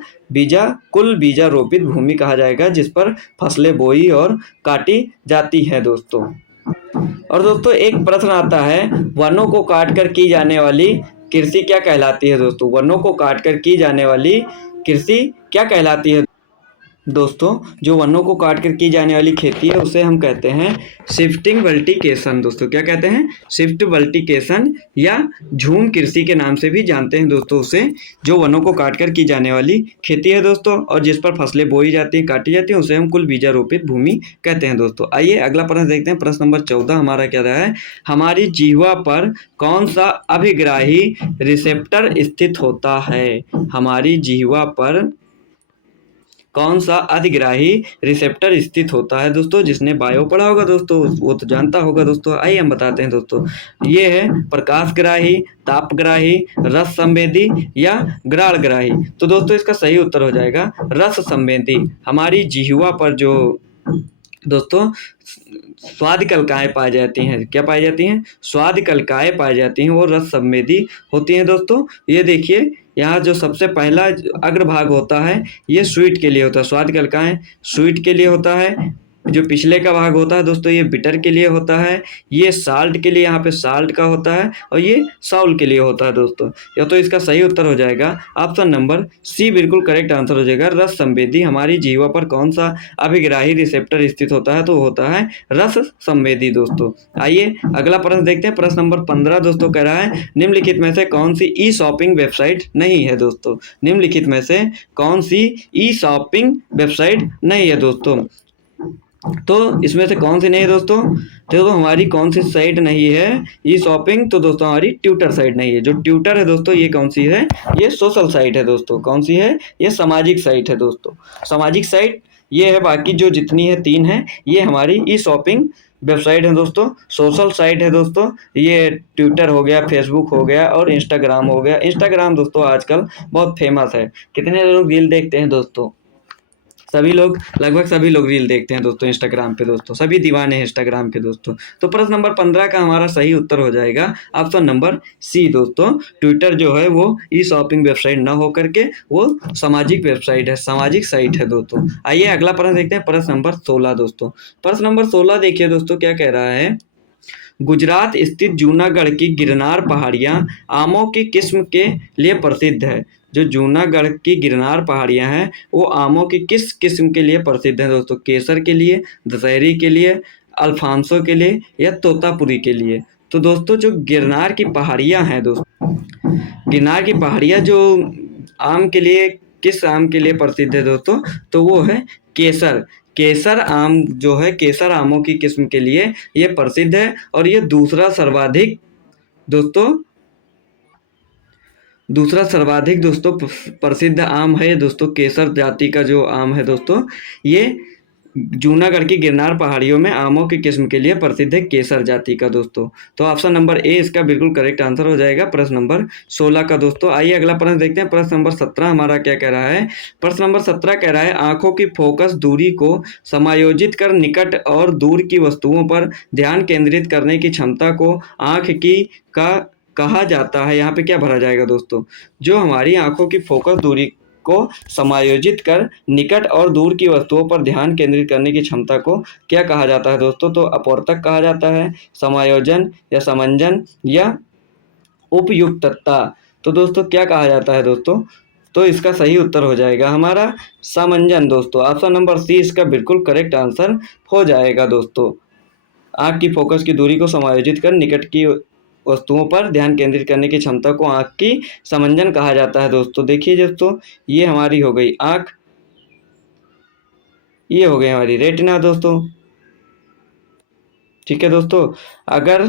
कुल बीजारोपित भूमि कहा जाएगा जिस पर फसलें बोई और काटी जाती हैं दोस्तों। और दोस्तों एक प्रश्न आता है, वनों को काटकर की जाने वाली कृषि क्या कहलाती है दोस्तों। वनों को काटकर की जाने वाली कृषि क्या कहलाती है दोस्तों। जो वनों को काटकर की जाने वाली खेती है उसे हम कहते हैं शिफ्टिंग वल्टिकेशन दोस्तों। क्या कहते हैं, शिफ्ट वल्टिकेशन, या झूम कृषि के नाम से भी जानते हैं दोस्तों उसे। जो वनों को काटकर की जाने वाली खेती है दोस्तों और जिस पर फसलें बोई जाती हैं, काटी जाती हैं, उसे हम कुल बीजारोपित भूमि कहते हैं दोस्तों। आइए अगला प्रश्न देखते हैं, प्रश्न नंबर 14 हमारा क्या रहा है, हमारी जिह्वा पर कौन सा अभिग्राही रिसेप्टर स्थित होता है। हमारी जिह्वा पर कौन सा अधिग्राही रिसेप्टर स्थित होता है दोस्तों? जिसने बायो पढ़ा होगा दोस्तों वो तो जानता होगा दोस्तों। आइए हम बताते हैं दोस्तों। ये है प्रकाशग्राही, तापग्राही, रस संवेदी या घ्राणग्राही। तो दोस्तों इसका सही उत्तर हो जाएगा रस संवेदी। हमारी जिह्वा पर जो दोस्तों स्वाद कलिकाएं पाई जाती हैं, क्या पाई जाती हैं? स्वाद कलिकाएं पाई जाती हैं, वो रस संवेदी होती हैं दोस्तों। ये देखिए यहाँ जो सबसे पहला अग्रभाग होता है ये स्वीट के लिए होता है, स्वाद कलिकाएं स्वीट के लिए होता है। जो पिछले का भाग होता है दोस्तों ये बिटर के लिए होता है, ये साल्ट के लिए, यहाँ पे साल्ट का होता है, और ये साउल के लिए होता है दोस्तों। या तो इसका सही उत्तर हो जाएगा ऑप्शन नंबर सी, बिल्कुल करेक्ट आंसर हो जाएगा रस संवेदी। हमारी जीवा पर कौन सा अभिग्राही रिसेप्टर स्थित होता है? तो होता है रस संवेदी दोस्तों। आइए अगला प्रश्न देखते हैं। प्रश्न नंबर 15 दोस्तों कह रहा है निम्नलिखित में से कौन सी ई शॉपिंग वेबसाइट नहीं है दोस्तों? निम्नलिखित में से कौन सी ई शॉपिंग वेबसाइट नहीं है दोस्तों? तो इसमें से कौन सी नहीं है दोस्तों? तो हमारी कौन सी साइट नहीं है ई शॉपिंग? तो दोस्तों हमारी ट्विटर साइट नहीं है। जो ट्विटर है दोस्तों ये कौन सी है? ये सोशल साइट है दोस्तों। कौन सी है? ये सामाजिक साइट है दोस्तों। सामाजिक साइट ये है, बाकी जो जितनी है 3 है ये हमारी ई शॉपिंग वेबसाइट है दोस्तों। सोशल साइट है दोस्तों ये ट्विटर हो गया, फेसबुक हो गया और इंस्टाग्राम हो गया। इंस्टाग्राम दोस्तों आजकल बहुत फेमस है। कितने लोग रील देखते हैं दोस्तों? सभी लोग, लगभग सभी लोग रील देखते हैं दोस्तों इंस्टाग्राम पे दोस्तों। सभी दीवाने हैं इंस्टाग्राम के दोस्तों। तो प्रश्न नंबर 15 का हमारा सही उत्तर हो जाएगा ऑप्शन नंबर सी दोस्तों। ट्विटर जो है वो ई शॉपिंग वेबसाइट ना हो करके वो सामाजिक वेबसाइट है, सामाजिक साइट है दोस्तों। आइए अगला प्रश्न देखते हैं। प्रश्न नंबर 16 दोस्तों। प्रश्न नंबर 16 देखिए दोस्तों क्या कह रहा है। गुजरात स्थित जूनागढ़ की गिरनार पहाड़ियां आमों की किस्म के लिए प्रसिद्ध है। जो जूनागढ़ की गिरनार पहाड़ियां हैं वो आमों की किस किस्म के लिए प्रसिद्ध है दोस्तों? केसर के लिए, दशहरी के लिए, अल्फांसो के लिए या तोतापुरी के लिए? तो दोस्तों जो गिरनार की पहाड़ियां हैं दोस्तों, गिरनार की पहाड़ियां जो आम के लिए, किस आम के लिए प्रसिद्ध है दोस्तों? तो वो है केसर। केसर आम जो है, केसर आमों की किस्म के लिए ये प्रसिद्ध है। और ये दूसरा सर्वाधिक दोस्तों प्रसिद्ध आम है दोस्तों। केसर जाति का जो आम है दोस्तों ये जूनागढ़ की गिरनार पहाड़ियों में आमों की किस्म के लिए प्रसिद्ध है, केसर जाति का दोस्तों। तो ऑप्शन नंबर ए इसका बिल्कुल करेक्ट आंसर हो जाएगा प्रश्न नंबर 16 का दोस्तों। आइए अगला प्रश्न देखते हैं। प्रश्न नंबर 17 हमारा क्या कह रहा है। प्रश्न नंबर 17 कह रहा है आंखों की फोकस दूरी को समायोजित कर निकट और दूर की वस्तुओं पर ध्यान केंद्रित करने की क्षमता को आंख की का कहा जाता है। यहाँ पे क्या भरा जाएगा दोस्तों? जो हमारी आंखों की फोकस दूरी को समायोजित कर निकट और दूर की वस्तुओं पर ध्यान केंद्रित करने की क्षमता को क्या कहा जाता है दोस्तों? तो अपवर्तक कहा जाता है, समायोजन या समंजन या उपयुक्तता। तो दोस्तों क्या कहा जाता है दोस्तों? तो इसका सही उत्तर हो जाएगा हमारा समंजन दोस्तों। ऑप्शन नंबर सी इसका बिल्कुल करेक्ट आंसर हो जाएगा दोस्तों। आँख की फोकस की दूरी को समायोजित कर निकट की वस्तुओं पर ध्यान केंद्रित करने की क्षमता को आँख की समंजन कहा जाता है दोस्तों। देखिए दोस्तों ये हमारी हो गई आँख, ये हो गई हमारी रेटिना दोस्तों। ठीक है दोस्तों। अगर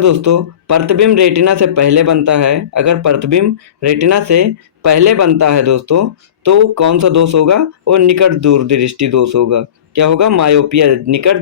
दोस्तों प्रतिबिंब रेटिना से पहले बनता है, अगर प्रतिबिंब रेटिना से पहले बनता है दोस्तों तो कौन सा दोष होगा? वो निकट दूरदृष्टि दोष होगा। क्या होगा? मायोपिया, निकट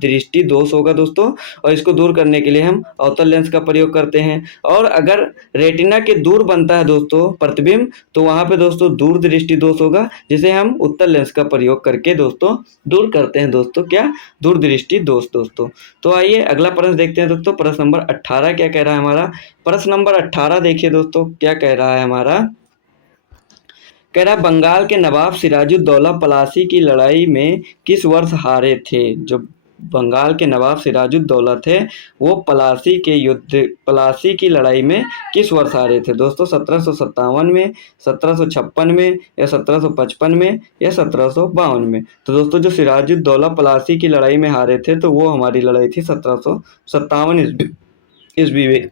दृष्टि दोष होगा दोस्तों। और इसको दूर करने के लिए हम अवतल लेंस का प्रयोग करते हैं। और अगर रेटिना के दूर बनता है दोस्तों प्रतिबिंब तो वहाँ पे दोस्तों दूर दृष्टि दोष होगा, जिसे हम उत्तल लेंस का प्रयोग करके दोस्तों दूर करते हैं दोस्तों। क्या? दूर दृष्टि दोष दोस्तों। तो आइए अगला प्रश्न देखते हैं दोस्तों। प्रश्न नंबर 18 क्या कह रहा है हमारा। प्रश्न नंबर 18 देखिए दोस्तों क्या कह रहा है हमारा। कह रहा बंगाल के नवाब सिराजुद्दौला पलासी की लड़ाई में किस वर्ष हारे थे? जो बंगाल के नवाब सिराजुद्दौला थे वो पलासी की लड़ाई में किस वर्ष हारे थे दोस्तों? 1757 में, 1756 में या 1755 में या 1752 में? तो दोस्तों जो सिराजुद्दौला पलासी की लड़ाई में हारे थे तो वो हमारी लड़ाई थी 1757 ईस्वी में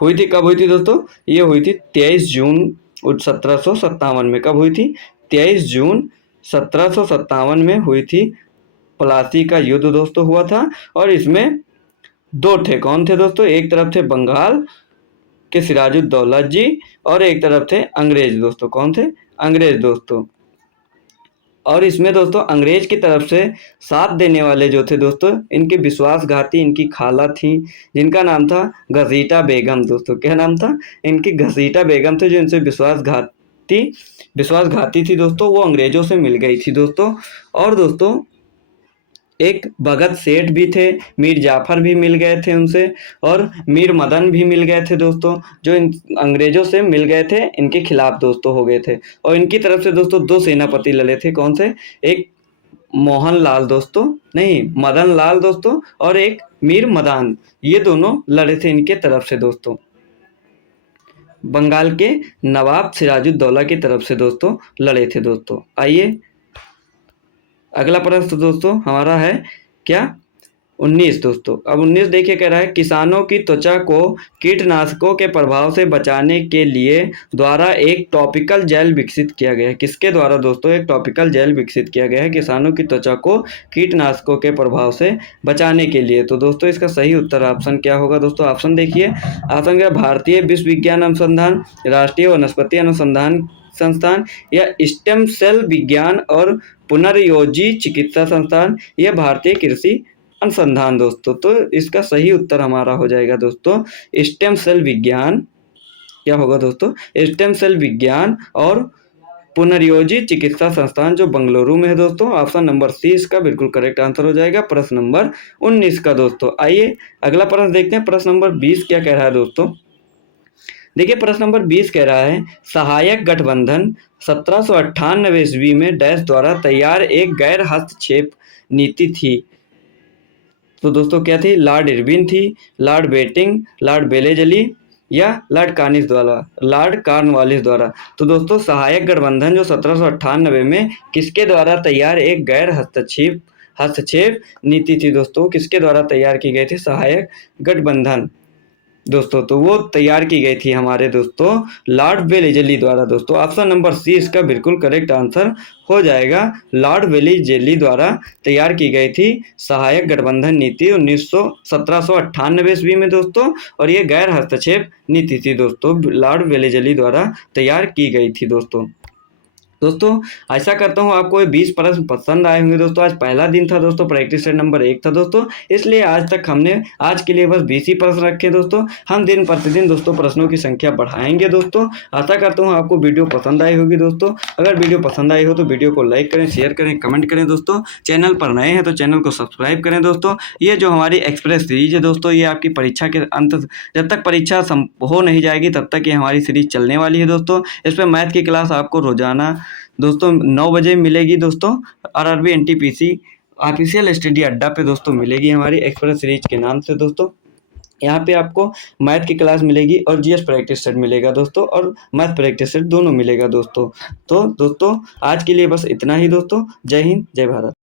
हुई थी। कब हुई थी दोस्तों? ये हुई थी 23 जून 1757 में। कब हुई थी? 23 जून 1757 में हुई थी। पलासी का युद्ध दोस्तों हुआ था। और इसमें 2 थे। कौन थे दोस्तों? एक तरफ थे बंगाल के सिराजुद्दौला जी और एक तरफ थे अंग्रेज दोस्तों। कौन थे? अंग्रेज दोस्तों। और इसमें दोस्तों अंग्रेज की तरफ से साथ देने वाले जो थे दोस्तों, इनके विश्वासघाती इनकी खाला थी, जिनका नाम था घसीटा बेगम दोस्तों। क्या नाम था? इनकी घसीटा बेगम थे, जो इनसे विश्वासघाती थी दोस्तों। वो अंग्रेजों से मिल गई थी दोस्तों। और दोस्तों एक भगत सेठ भी थे, मीर जाफर भी मिल गए थे उनसे, और मीर मदन भी मिल गए थे दोस्तों, जो इन अंग्रेजों से मिल गए थे, इनके खिलाफ दोस्तों हो गए थे। और इनकी तरफ से दोस्तों 2 सेनापति लड़े थे। कौन से? एक मोहन लाल दोस्तों, नहीं मदन लाल दोस्तों, और एक मीर मदान, ये दोनों लड़े थे इनके तरफ से दोस्तों। बंगाल के नवाब सिराजुद्दौला की तरफ से दोस्तों लड़े थे दोस्तों। आइए अगला प्रश्न दोस्तों हमारा है क्या? 19 दोस्तों। अब 19 देखिए, कह रहा है किसानों की त्वचा को कीटनाशकों के प्रभाव से बचाने के लिए द्वारा एक टॉपिकल जेल विकसित किया गया है। किसके द्वारा दोस्तों एक टॉपिकल जेल विकसित किया गया है किसानों की त्वचा को कीटनाशकों के प्रभाव से बचाने के लिए? तो दोस्तों इसका सही उत्तर ऑप्शन क्या होगा दोस्तों? ऑप्शन देखिए, ऑप्शन क्या? भारतीय विश्व विज्ञान अनुसंधान, राष्ट्रीय वनस्पति अनुसंधान संस्थान, या स्टेम सेल विज्ञान और पुनर्योजी चिकित्सा संस्थान, या भारतीय कृषि अनुसंधान दोस्तों। तो इसका सही उत्तर हमारा हो जाएगा दोस्तों स्टेम सेल विज्ञान। क्या होगा दोस्तों? स्टेम सेल विज्ञान और पुनर्योजी चिकित्सा संस्थान, जो बेंगलुरु में है दोस्तों। ऑप्शन नंबर सी इसका बिल्कुल करेक्ट आंसर हो जाएगा प्रश्न नंबर 19 का दोस्तों। आइए अगला प्रश्न देखते हैं। प्रश्न नंबर 20 क्या कह रहा है दोस्तों? देखिए प्रश्न नंबर 20 कह रहा है सहायक गठबंधन 1798 ईस्वी में डैश द्वारा तैयार एक गैर हस्तक्षेप नीति थी। तो दोस्तों क्या थी? लॉर्ड इरविन थी, लॉर्ड बेटिंग, लॉर्ड बेलेजली, या लॉर्ड कॉर्नवालिस द्वारा। तो दोस्तों सहायक गठबंधन जो 1798 में किसके द्वारा तैयार एक गैर हस्तक्षेप नीति थी दोस्तों? किसके द्वारा तैयार की गई थी सहायक गठबंधन दोस्तों? तो वो तैयार की गई थी हमारे दोस्तों लॉर्ड वेलेजली द्वारा दोस्तों। ऑप्शन नंबर सी इसका बिल्कुल करेक्ट आंसर हो जाएगा। लॉर्ड वेलेजली द्वारा तैयार की गई थी सहायक गठबंधन नीति 1798 ईस्वी में दोस्तों, और ये गैर हस्तक्षेप नीति थी दोस्तों, लॉर्ड वेलेजली द्वारा तैयार की गई थी दोस्तों। दोस्तों आशा करता हूँ आपको ये 20 प्रश्न पसंद आए होंगे दोस्तों। आज पहला दिन था दोस्तों, प्रैक्टिस सेट नंबर 1 था दोस्तों, इसलिए आज तक हमने आज के लिए बस 20 ही प्रश्न रखे दोस्तों। हम दिन प्रतिदिन दोस्तों प्रश्नों की संख्या बढ़ाएंगे दोस्तों। आशा करता हूँ आपको वीडियो पसंद आई होगी दोस्तों। अगर वीडियो पसंद आई हो तो वीडियो को लाइक करें, शेयर करें, कमेंट करें दोस्तों। चैनल पर नए हैं तो चैनल को सब्सक्राइब करें दोस्तों। ये जो हमारी एक्सप्रेस सीरीज है दोस्तों, ये आपकी परीक्षा के अंत, जब तक परीक्षा हो नहीं जाएगी तब तक ये हमारी सीरीज चलने वाली है दोस्तों। इस पर मैथ की क्लास आपको रोजाना दोस्तों 9 बजे मिलेगी दोस्तों। आरआरबी एनटीपीसी ऑफिशियल स्टडी अड्डा पे दोस्तों मिलेगी हमारी एक्सप्रेस सीरीज के नाम से दोस्तों। यहाँ पे आपको मैथ की क्लास मिलेगी और जीएस प्रैक्टिस सेट मिलेगा दोस्तों, और मैथ प्रैक्टिस सेट दोनों मिलेगा दोस्तों। तो दोस्तों आज के लिए बस इतना ही दोस्तों। जय हिंद, जय भारत।